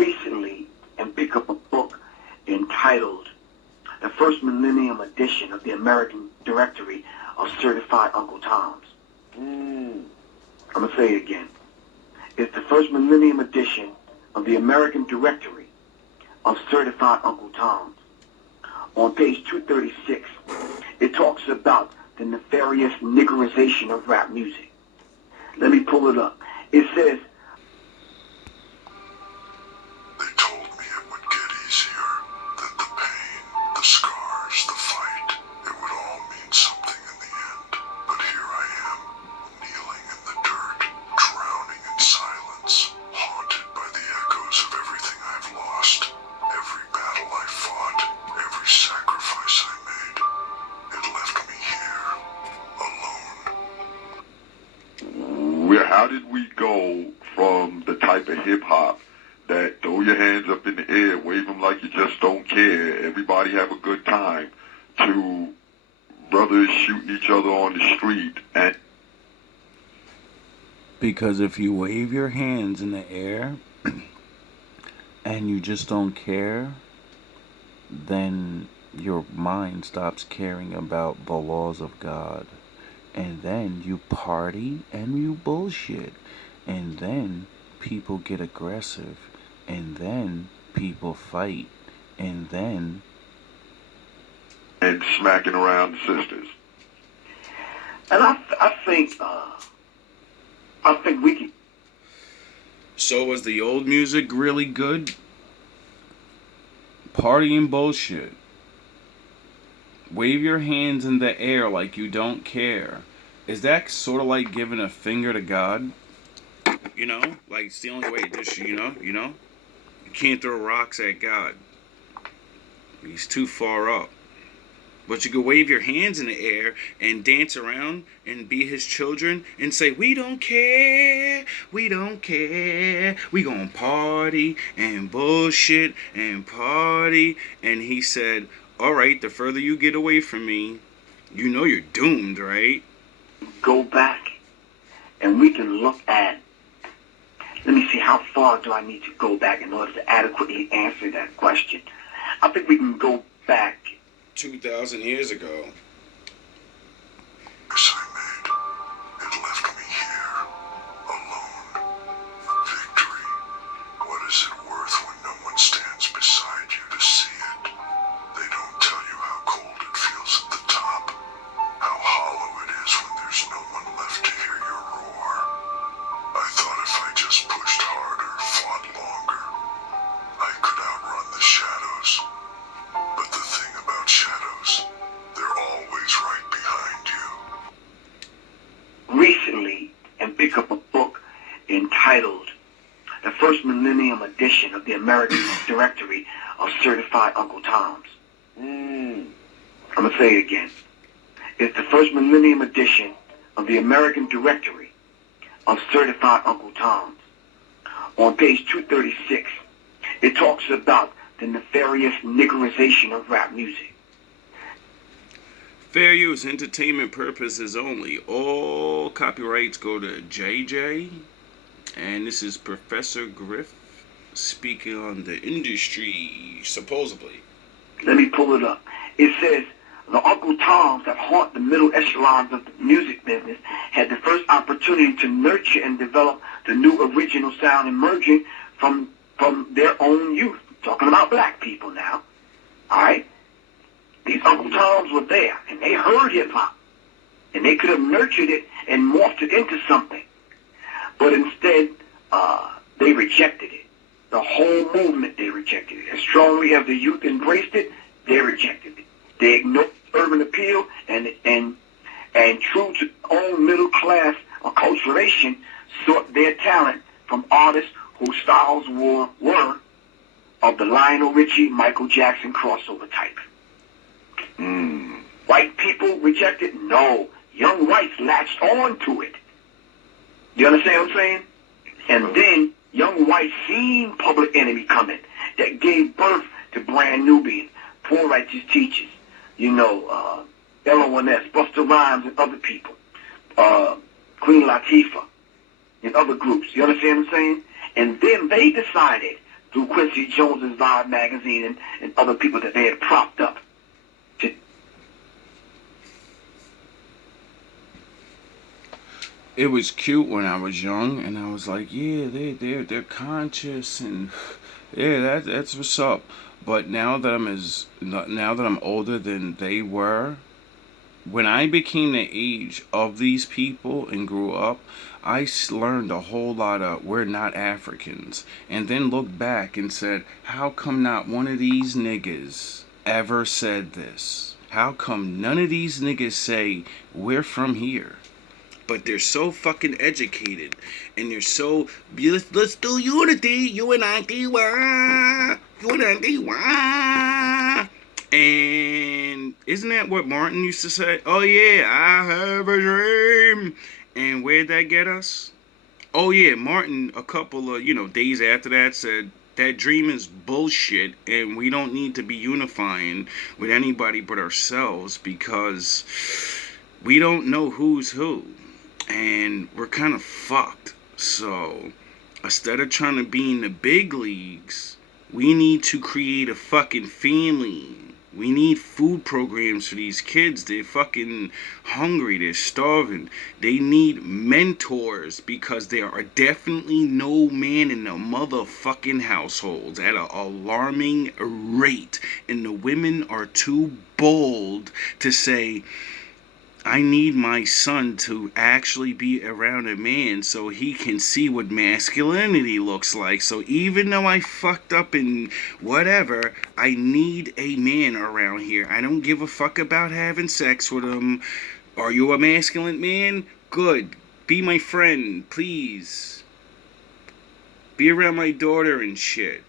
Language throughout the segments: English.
recently and pick up a book entitled The First Millennium Edition of the American Directory of Certified Uncle Toms. I'm going to say it again. It's the First Millennium Edition of the American Directory of Certified Uncle Toms. On page 236, it talks about the nefarious niggerization of rap music. Let me pull it up. It says, they told me it would get easier, that the pain, the scars, the fight, it would all mean something in the end. But here I am, kneeling in the dirt, drowning in silence, haunted by the echoes of everything I've lost, every battle I fought, every sacrifice I made. It left me here, alone. How did we go from the type of hip-hop that throw your hands up in the air, wave them like you just don't care, everybody have a good time, to brothers shooting each other on the street? And because if you wave your hands in the air and you just don't care, then your mind stops caring about the laws of God. And then you party and you bullshit. And then people get aggressive. And then people fight. And then... and smacking around the sisters. and I think we can. So was the old music really good? Party and bullshit. Wave your hands in the air like you don't care. Is that sort of like giving a finger to God? You know? Like, it's the only way. Just, you know? You can't throw rocks at God. He's too far up. But you can wave your hands in the air and dance around and be his children and say, we don't care, we don't care. We gonna party and bullshit and party. And he said, all right, the further you get away from me, you know you're doomed, right? Go back and we can look at, let me see, how far do I need to go back in order to adequately answer that question? I think we can go back 2,000 years ago. Yes, I made. It left me here, alone. Victory. What is it worth when no one stands beside you to see it? They don't tell you how cold it feels at the top, how hollow it is when there's no one left to hear your roar. I thought if I just pushed harder, fought longer, I could outrun the shadows. But the thing about shadows, they're always right behind you. recently and pick up a book entitled The First Millennium Edition of the American Directory of Certified Uncle Toms. I'm going to say it again. It's the First Millennium Edition of the American Directory of Certified Uncle Toms. On page 236, it talks about the nefarious niggerization of rap music. Fair use, entertainment purposes only. All copyrights go to JJ. And this is Professor Griff speaking on the industry, supposedly. Let me pull it up. It says, the Uncle Toms that haunt the middle echelons of the music business had the first opportunity to nurture and develop the new original sound emerging from their own youth. Talking about black people now. All right? These Uncle Toms were there, and they heard hip-hop. And they could have nurtured it and morphed it into something. But instead, they rejected it. The whole movement, they rejected it. As strongly as the youth embraced it, they rejected it. They ignored urban appeal and true to own middle class acculturation, sought their talent from artists whose styles were of the Lionel Richie, Michael Jackson crossover type. White people rejected? No. Young whites latched on to it. You understand what I'm saying? And then young whites seen Public Enemy coming. That gave birth to Brand Nubian, Poor Righteous Teachers, LONS, Busta Rhymes and other people, Queen Latifah and other groups. You understand what I'm saying? And then they decided through Quincy Jones's Vibe magazine and other people that they had propped up. It was cute when I was young, and I was like, yeah, they're conscious, and yeah, that's what's up. But now that I'm older than they were, when I became the age of these people and grew up, learned a whole lot of we're not Africans, and then looked back and said, how come not one of these niggas ever said this? How come none of these niggas say we're from here? But they're so fucking educated, and they're so let's do unity, unity, wah. And isn't that what Martin used to say? Oh yeah, I have a dream. And where'd that get us? Oh yeah, Martin a couple of days after that said that dream is bullshit, and we don't need to be unifying with anybody but ourselves because we don't know who's who. And we're kind of fucked. So, instead of trying to be in the big leagues, we need to create a fucking family. We need food programs for these kids. They're fucking hungry. They're starving. They need mentors because there are definitely no man in the motherfucking households at an alarming rate. And the women are too bold to say, I need my son to actually be around a man so he can see what masculinity looks like. So even though I fucked up and whatever, I need a man around here. I don't give a fuck about having sex with him. Are you a masculine man? Good. Be my friend, please. Be around my daughter and shit.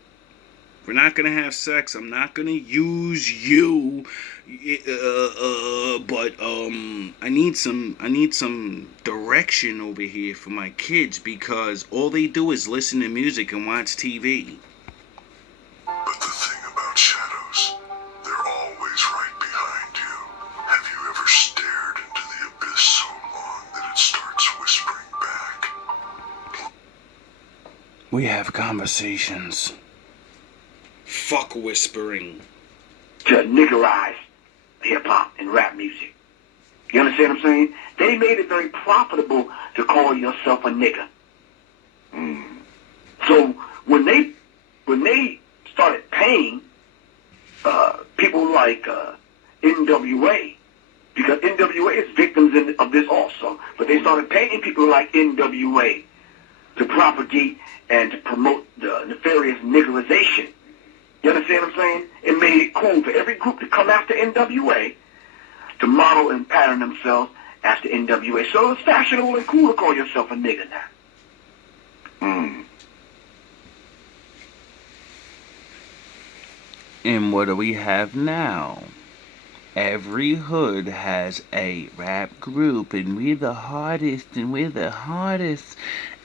We're not gonna have sex. I'm not gonna use you, but I need some direction over here for my kids because all they do is listen to music and watch TV. But the thing about shadows, they're always right behind you. Have you ever stared into the abyss so long that it starts whispering back? We have conversations. Fuck whispering. To niggerize hip-hop and rap music. You understand what I'm saying? They made it very profitable to call yourself a nigger. So when they started paying people like NWA, because NWA is victims of this also, but they started paying people like NWA to propagate and to promote the nefarious niggerization. You understand what I'm saying? It made it cool for every group to come after NWA to model and pattern themselves after NWA. So it's fashionable and cool to call yourself a nigger now. And what do we have now? Every hood has a rap group, and we're the hardest, and we're the hardest.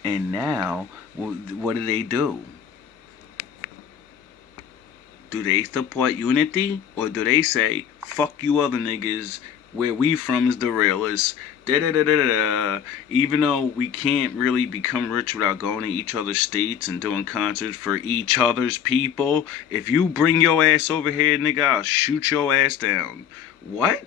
And now, what do? Do they support unity, or do they say, fuck you other niggas, where we from is the realest, da-da-da-da-da-da. Even though we can't really become rich without going to each other's states and doing concerts for each other's people, if you bring your ass over here, nigga, I'll shoot your ass down. What?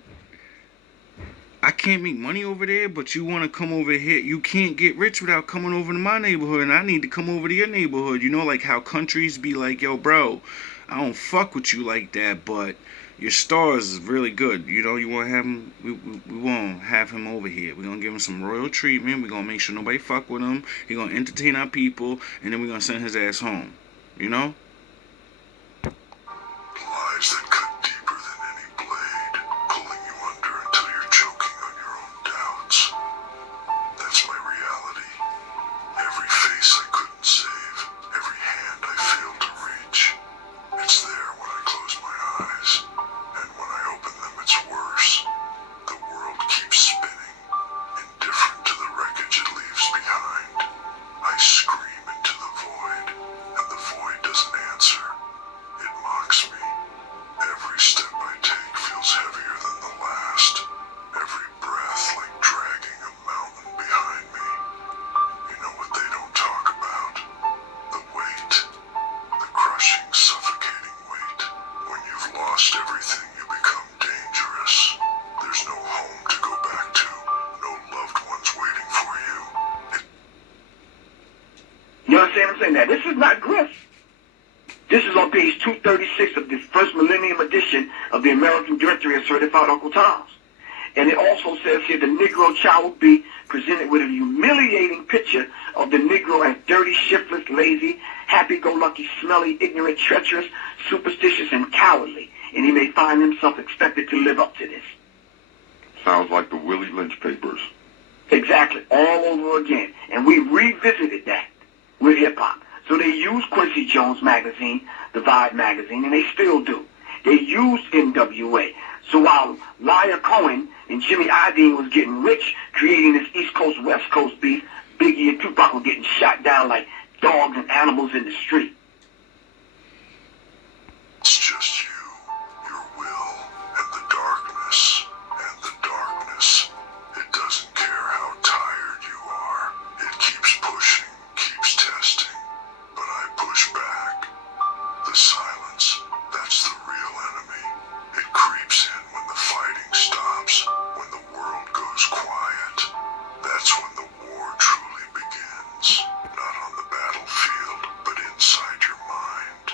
I can't make money over there, but you want to come over here. You can't get rich without coming over to my neighborhood, and I need to come over to your neighborhood. You know, like how countries be like, yo, bro, I don't fuck with you like that, but your stars is really good. You know, you want to have him, we won't have him over here. We're going to give him some royal treatment. We're going to make sure nobody fuck with him. He's going to entertain our people, and then we're going to send his ass home. You know? Lies that cut deeper than any blade, pulling you under until you're choking on your own doubts. That's my reality. Every face I couldn't save, every hand I failed to reach. It's there when I close my eyes, and when I open them it's worse. The world keeps spinning, indifferent to the wreckage it leaves behind. I scream into the void, and the void doesn't answer. this is not Griff. This is on page 236 of the first millennium edition of the American Directory of Certified Uncle Toms. And it also says here the Negro child will be presented with a humiliating picture of the Negro as dirty, shiftless, lazy, happy-go-lucky, smelly, ignorant, treacherous, superstitious, and cowardly. And he may find himself expected to live up to this. Sounds like the Willie Lynch papers. Exactly, all over again. And we revisited that with hip-hop. So they used Quincy Jones' magazine, the Vibe magazine, and they still do. They used NWA. So while Liar Cohen and Jimmy Iovine was getting rich, creating this East Coast, West Coast beef, Biggie and Tupac were getting shot down like dogs and animals in the street. It's just you, your will, and the darkness. And the darkness, it doesn't care how tired you are. It keeps pushing, keeps testing. But I push back. The silence, that's the real enemy. It creeps in when the fighting stops, when the world goes quiet. That's when the war truly begins. Not on the battlefield, but inside your mind.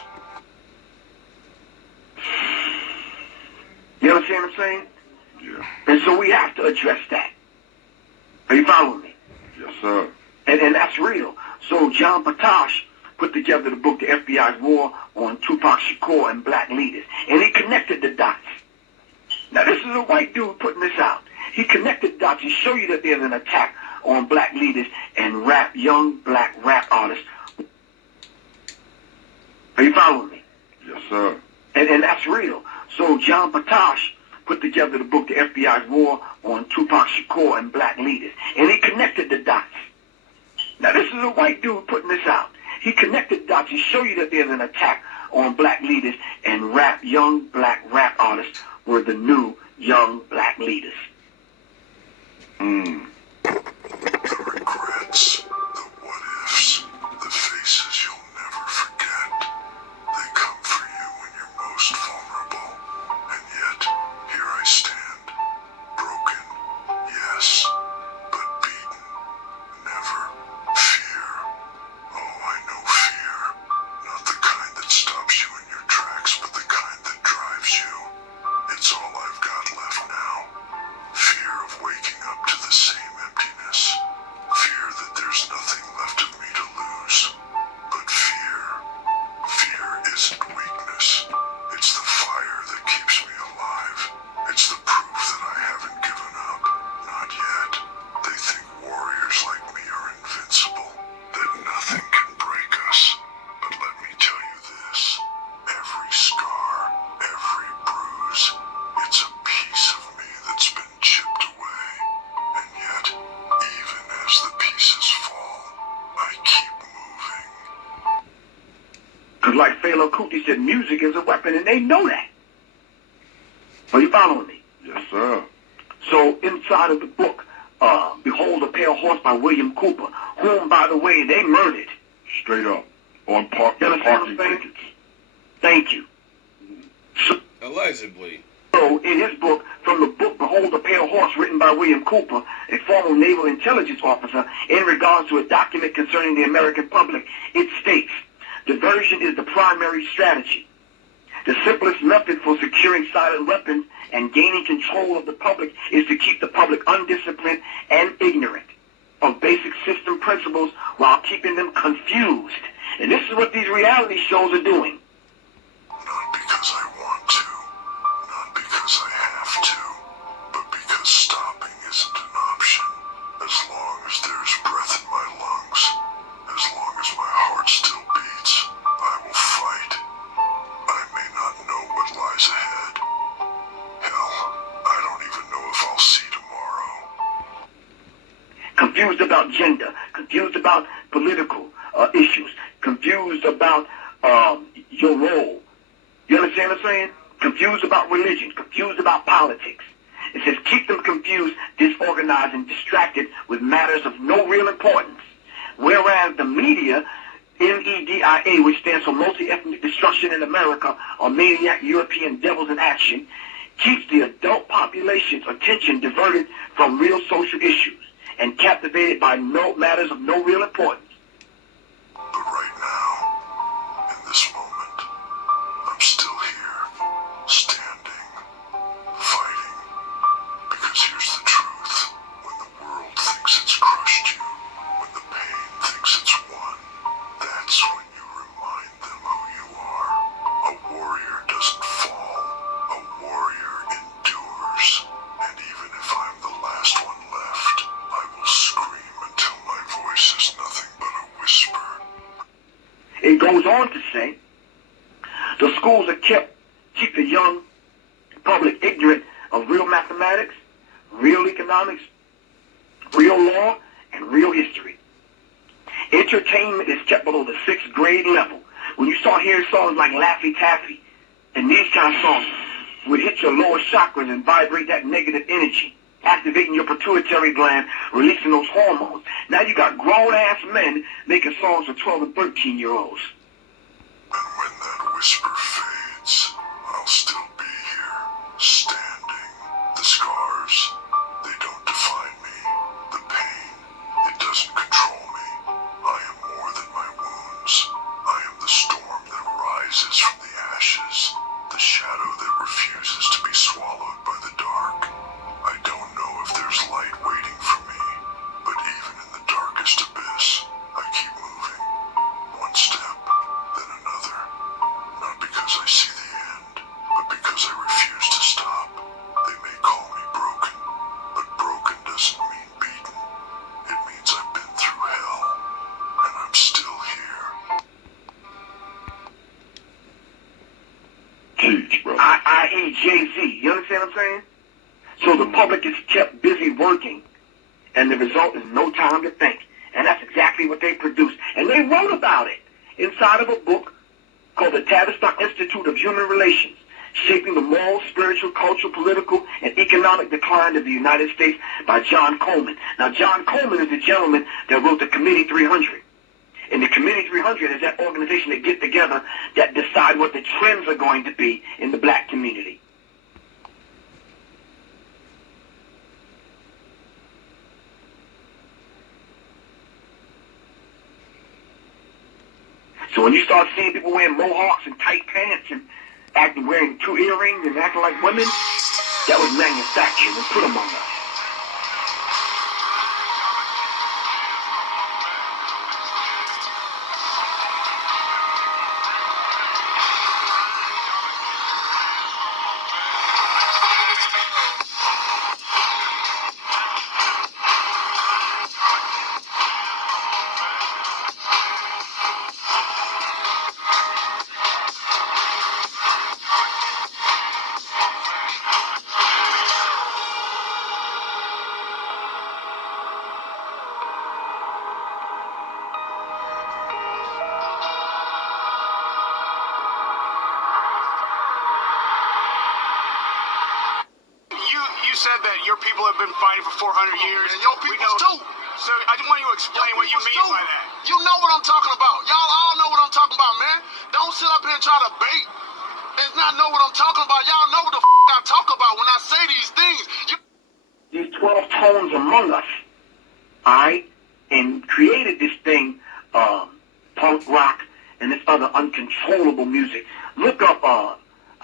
You understand what I'm saying? Yeah. And so we have to address that. Are you following me? Yes, sir. And that's real. So John Patosh put together the book, The FBI's War on Tupac Shakur and Black Leaders. And he connected the dots. Now, this is a white dude putting this out. He connected the dots to show you that there's an attack on black leaders and young black rap artists. Are you following me? Yes, sir. And that's real. So John Patosh put together the book, The FBI's War on Tupac Shakur and Black Leaders. And he connected the dots. Now, this is a white dude putting this out. He connected the dots to show you that there's an attack on black leaders and young black rap artists were the new young black leaders. The regrets, the what-ifs, the faces you'll never forget. They come for you when you're most vulnerable. And yet, here I stand. Broken, yes, but beaten. Never. Fear. Oh, I know fear. Not the kind that stops you in your tracks, but the kind that drives you. It's all I've got left now. Fear of waking up to the same emptiness. Fear that there's nothing left of me to lose. But fear isn't weakness. It's the fire that keeps me alive. It's the proof that I haven't given up. Not yet. They think warriors like me are invincible, that nothing can break us. But let me tell you this. Every scar, every bruise, it's a piece of me that's been chipped away. And yet, even as the pieces fall, I keep moving. Because like Fela Kuti said, music is a weapon, and they know that. Are you following me? Yes, sir. So inside of the book, Behold a Pale Horse by William Cooper, whom, by the way, they murdered. Straight up. On You understand what parking I'm saying? tickets. Thank you. Allegedly. So in his book, from the book Behold a Pale Horse, written by William Cooper, a former naval intelligence officer, in regards to a document concerning the American public, it states, diversion is the primary strategy. The simplest method for securing silent weapons and gaining control of the public is to keep the public undisciplined and ignorant of basic system principles while keeping them confused. And this is what these reality shows are doing. Not because I want to, not because I have to, but because stopping isn't an option. As long as there's breath in my lungs, as long as my heart still beats, I will fight. I may not know what lies ahead. Hell, I don't even know if I'll see tomorrow. Confused about gender, confused about political issues, confused about your role. You understand what I'm saying? Confused about religion, confused about politics. It says keep them confused, disorganized, and distracted with matters of no real importance. Whereas the media, MEDIA, which stands for Multi-Ethnic Destruction in America, or Maniac European Devils in Action, keeps the adult population's attention diverted from real social issues and captivated by matters of no real importance. But right now, say. The schools are keep the young public ignorant of real mathematics, real economics, real law, and real history. Entertainment is kept below the 6th grade level. When you start hearing songs like Laffy Taffy and these kind of songs would hit your lower chakras and vibrate that negative energy, activating your pituitary gland, releasing those hormones. Now you got grown-ass men making songs for 12 and 13-year-olds. And when that whisper fades, I'll still be here, standing. The scars, they don't define me. The pain, it doesn't control me. I am more than my wounds. I am the storm that rises from the ashes, the shadow that refuses to be swallowed by the dark. I don't know if there's light waiting for me, but even in the darkest abyss, I keep moving. One step, then another. Not because I see the end, but because I refuse to stop. They may call me broken, but broken doesn't mean beaten. It means I've been through hell, and I'm still here. Teach, brother. I hate Jay-Z. You understand what I'm saying? So the public is kept busy working, and the result is no time to think. And that's exactly what they produced. And they wrote about it inside of a book called the Tavistock Institute of Human Relations, Shaping the Moral, Spiritual, Cultural, Political, and Economic Decline of the United States by John Coleman. Now, John Coleman is the gentleman that wrote the Committee 300. And the Committee 300 is that organization that get together that decide what the trends are going to be in the black community. So when you start seeing people wearing mohawks and tight pants and wearing 2 earrings and acting like women, that was manufactured and put among us. You said that your people have been fighting for 400 years. And your peoples too. So I just want you to explain what you mean by that. You know what I'm talking about. Y'all all know what I'm talking about, man. Don't sit up here and try to bait and not know what I'm talking about. Y'all know what the I talk about when I say these things. These 12 tones among us, alright, and created this thing, punk rock and this other uncontrollable music. Look up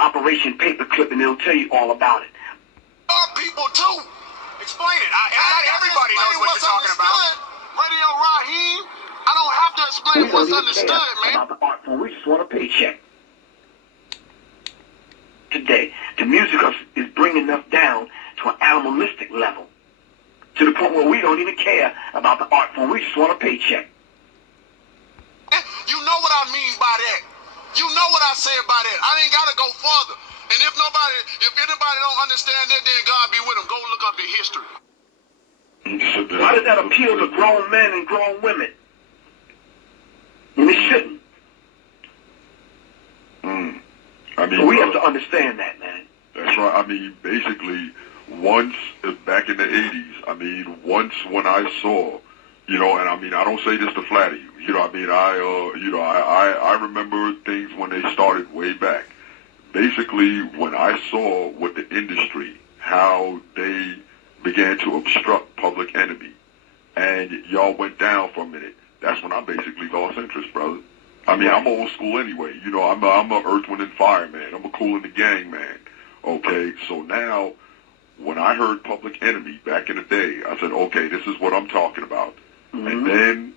Operation Paperclip and it'll tell you all about it. Our people too. Explain it. Not everybody knows what you're talking about. Radio Raheem, I don't have to explain We what's don't even care understood, man. about the art form. We just want a paycheck. Today, the music is bringing us down to an animalistic level, to the point where we don't even care about the art form. We just want a paycheck. You know what I mean by that. You know what I say about that. I ain't gotta go further. And if anybody don't understand that, then God be with them. Go look up the history. Why does that appeal to grown men and grown women? And it shouldn't. I mean, So we have to understand that, man. That's right. I mean, basically, once back in the 80s, I mean, once when I saw, you know, and I mean, I don't say this to flatter you, you know, I mean, I remember things when they started way back. Basically, when I saw with the industry, how they began to obstruct Public Enemy, and y'all went down for a minute, that's when I basically lost interest, brother. I mean, I'm old school anyway. You know, I'm a Earth, Wind, and Fire man. I'm a Cool in the Gang man. Okay, so now, when I heard Public Enemy back in the day, I said, okay, this is what I'm talking about. Mm-hmm. And then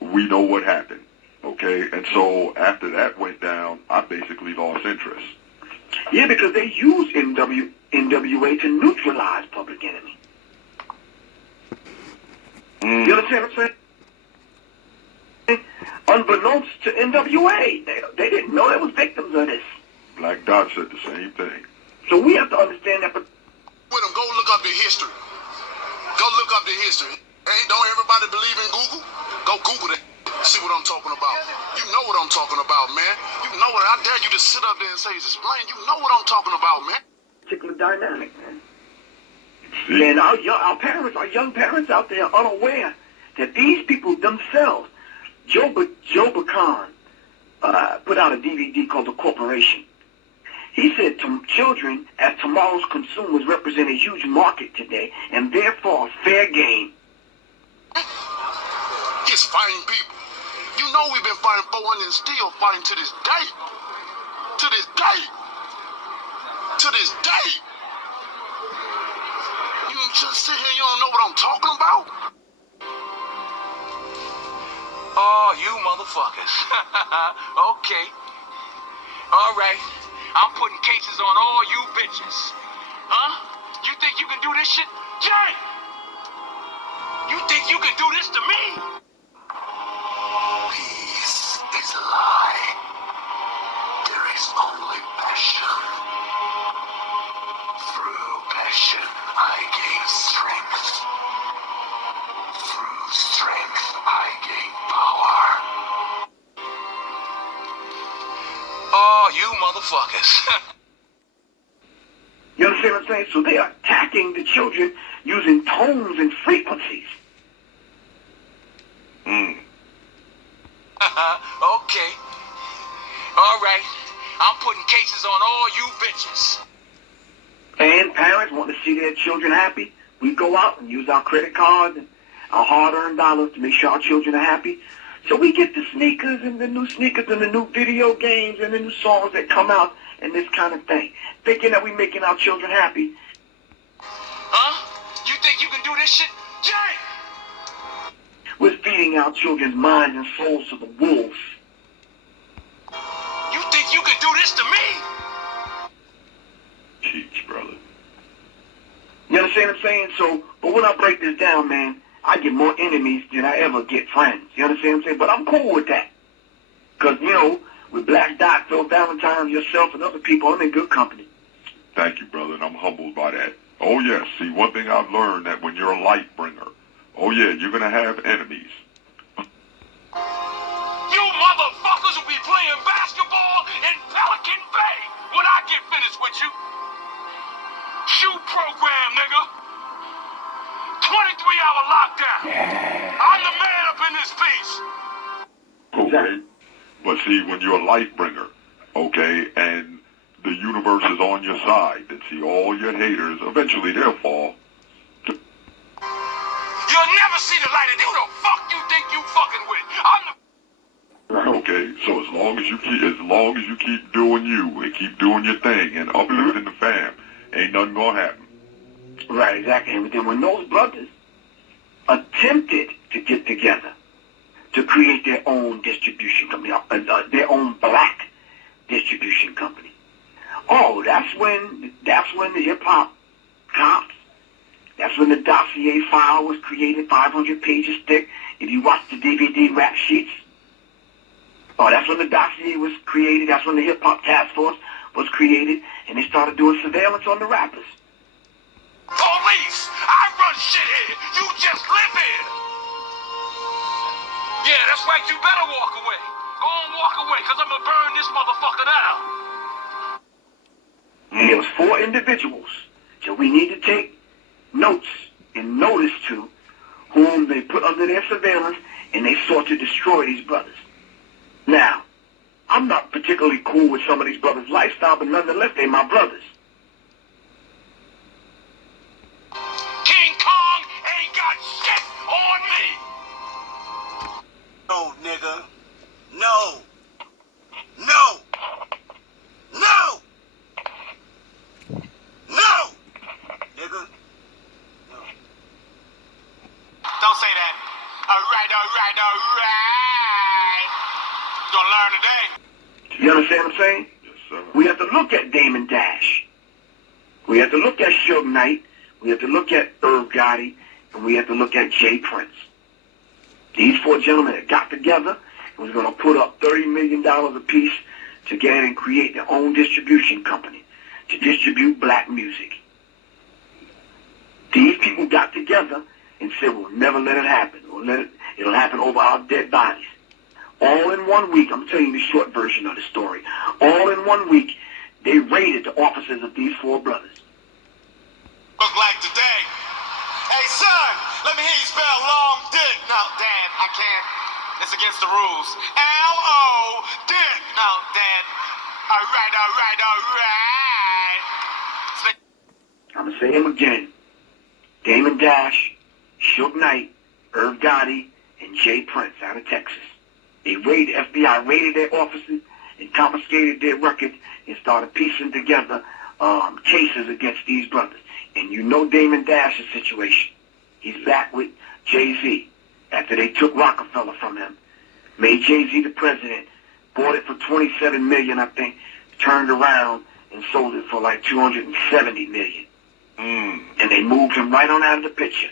we know what happened. Okay, and so after that went down, I basically lost interest. Yeah, because they use NWA to neutralize Public Enemy. You understand what I'm saying? unbeknownst to NWA. They didn't know they was victims of this. Black Dot said the same thing. So we have to understand that. With them, go look up the history. Go look up the history. Ain't don't everybody believe in Google? Go Google that. See what I'm talking about. You know what I'm talking about, man. You know what. I dare you to sit up there and say, explain. You know what I'm talking about, man. Particular dynamic, man. See? And our young parents out there are unaware that these people themselves, Joe Bacan put out a DVD called The Corporation. He said children as tomorrow's consumers represent a huge market today and therefore fair game. Just fighting people. You know we've been fighting 400 and still fighting to this day. To this day. To this day. You just sit here, you don't know what I'm talking about? Oh, you motherfuckers. Okay. All right. I'm putting cases on all you bitches. Huh? You think you can do this shit? Jay! You think you can do this to me? Peace is a lie. There is only passion. Through passion, I gain strength. Through strength, I gain power. Oh, you motherfuckers. You understand what I'm saying? So they are attacking the children using tones and frequencies. Okay. All right. I'm putting cases on all you bitches. And parents want to see their children happy. We go out and use our credit cards and our hard-earned dollars to make sure our children are happy. So we get the sneakers and the new video games and the new songs that come out and this kind of thing, thinking that we're making our children happy. Huh? You think you can do this shit? Jay! We're feeding our children's minds and souls to the wolves. You think you can do this to me? Teach, brother. You understand what I'm saying? So, but when I break this down, man, I get more enemies than I ever get friends. You understand what I'm saying? But I'm cool with that. Because, you know, with Black Dot, Phil Valentine, yourself, and other people, I'm in good company. Thank you, brother, and I'm humbled by that. Oh, yes. See, one thing I've learned that when you're a light bringer, oh, yeah, you're going to have enemies. You motherfuckers will be playing basketball in Pelican Bay when I get finished with you. Shoot program, nigga. 23-hour lockdown. I'm the man up in this piece. Okay? But see, when you're a light bringer, okay, and the universe is on your side, then see, all your haters, eventually they'll fall. You'll never see the light of who the fuck you think you fucking with. I'm the... Okay, so as long as you keep doing you and keep doing your thing and uplifting the fam, ain't nothing gonna happen. Right, exactly. And then when those brothers attempted to get together to create their own distribution company, their own black distribution company, oh, that's when the hip-hop cops, that's when the dossier file was created, 500 pages thick. If you watch the DVD rap sheets, oh, that's when the dossier was created. That's when the hip-hop task force was created, and they started doing surveillance on the rappers. Police! I run shit here. You just live here. Yeah, that's right. You better walk away. Go on, walk away, because I'm going to burn this motherfucker down. And there was 4 individuals that we need to take notes and notice to, whom they put under their surveillance, and they sought to destroy these brothers. Now, I'm not particularly cool with some of these brothers' lifestyle, but nonetheless, they're my brothers. King Kong ain't got shit on me. No, nigga. No. No. No. No. Nigga. No. Don't say that. All right. You gonna learn today. You understand what I'm saying? Yes, sir. We have to look at Damon Dash. We have to look at Suge Knight. We have to look at Irv Gotti. And we have to look at Jay Prince. These 4 gentlemen that got together was going to put up $30 million apiece to get and create their own distribution company to distribute black music. These people got together and said, we'll never let it happen. It'll happen over our dead bodies. All in 1 week, I'm telling you the short version of the story. All in 1 week, they raided the offices of these four brothers. Look like today. Hey, son, let me hear you spell long dick. No, Dad, I can't. It's against the rules. L-O, dick. No, Dad. All right. I'm going to say him again. Damon Dash, Suge Knight, Irv Gotti, and Jay Prince out of Texas. FBI raided their offices and confiscated their records and started piecing together cases against these brothers. And you know Damon Dash's situation. He's back with Jay-Z after they took Rockefeller from him, made Jay-Z the president, bought it for $27 million, I think, turned around and sold it for like $270 million. And they moved him right on out of the picture.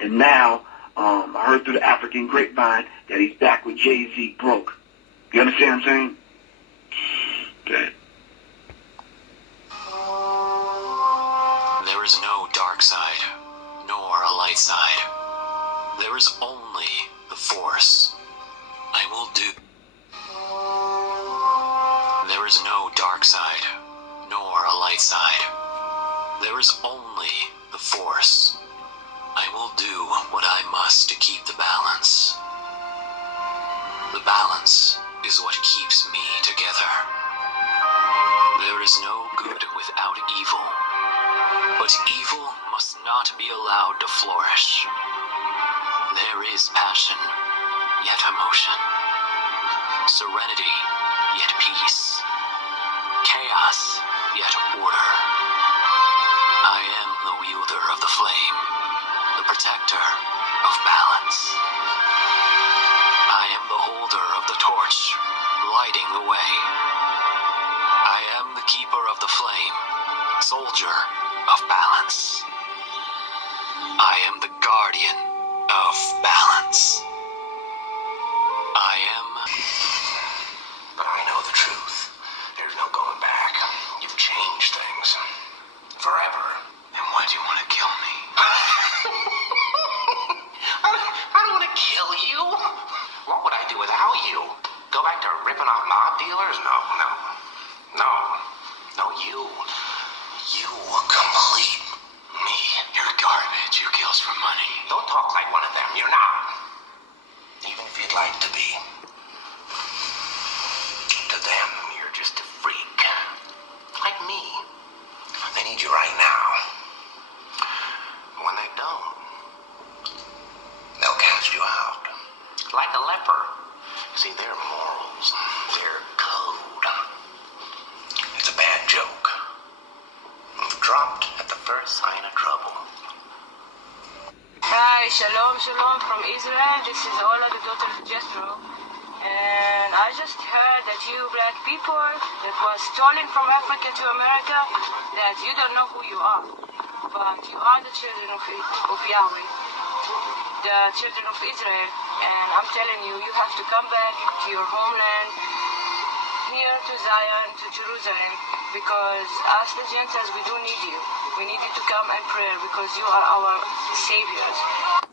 And now, I heard through the African grapevine that he's back with Jay-Z broke. You understand what I'm saying? Okay. There is no dark side, nor a light side. There is only the Force. I will do. There is no dark side, nor a light side. There is only the Force. I will do what I must to keep the balance. The balance is what keeps me together. There is no good without evil, but evil must not be allowed to flourish. There is passion, yet emotion. Serenity, yet peace. Chaos, yet order. I am the wielder of the flame, the protector of balance. I am the holder of the torch, lighting the way. I am the keeper of the flame, soldier of balance. I am the guardian of balance. I am... But I know the truth. There's no going back. You've changed things. Forever. And why do you want to kill me? I don't want to kill you. What would I do without you? Go back to ripping off mob dealers? No. You complete me. You're garbage who kills for money. Don't talk like one of them. You're not. Even if you'd like to be. To them, you're just a freak. Like me. They need you right now. When they don't, they'll cast you out. Like a leper. See, their morals, their code. It's a bad joke. You've dropped at the first sign of trouble. Hi, shalom from Israel. This is Ola, the daughter of Jethro. And I just heard that you black people that was stolen from Africa to America, that you don't know who you are. But you are the children of Yahweh, the children of Israel. And I'm telling you, you have to come back to your homeland, here to Zion, to Jerusalem, because us the Gentiles, we do need you. We need you to come and pray because you are our saviors.